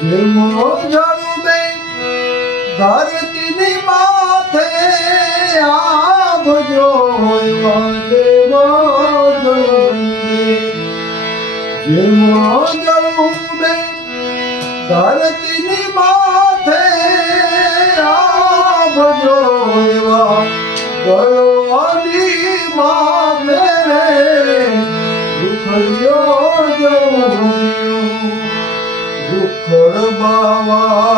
જેમો જળુબે ધરતીની માથે આવજો એવા દેવો જળુબે જેમો જળુબે ધરતીની માથે આવજો એવા ગળવાની માથે દુખડિયો જળુબિયો દુખડ બાવા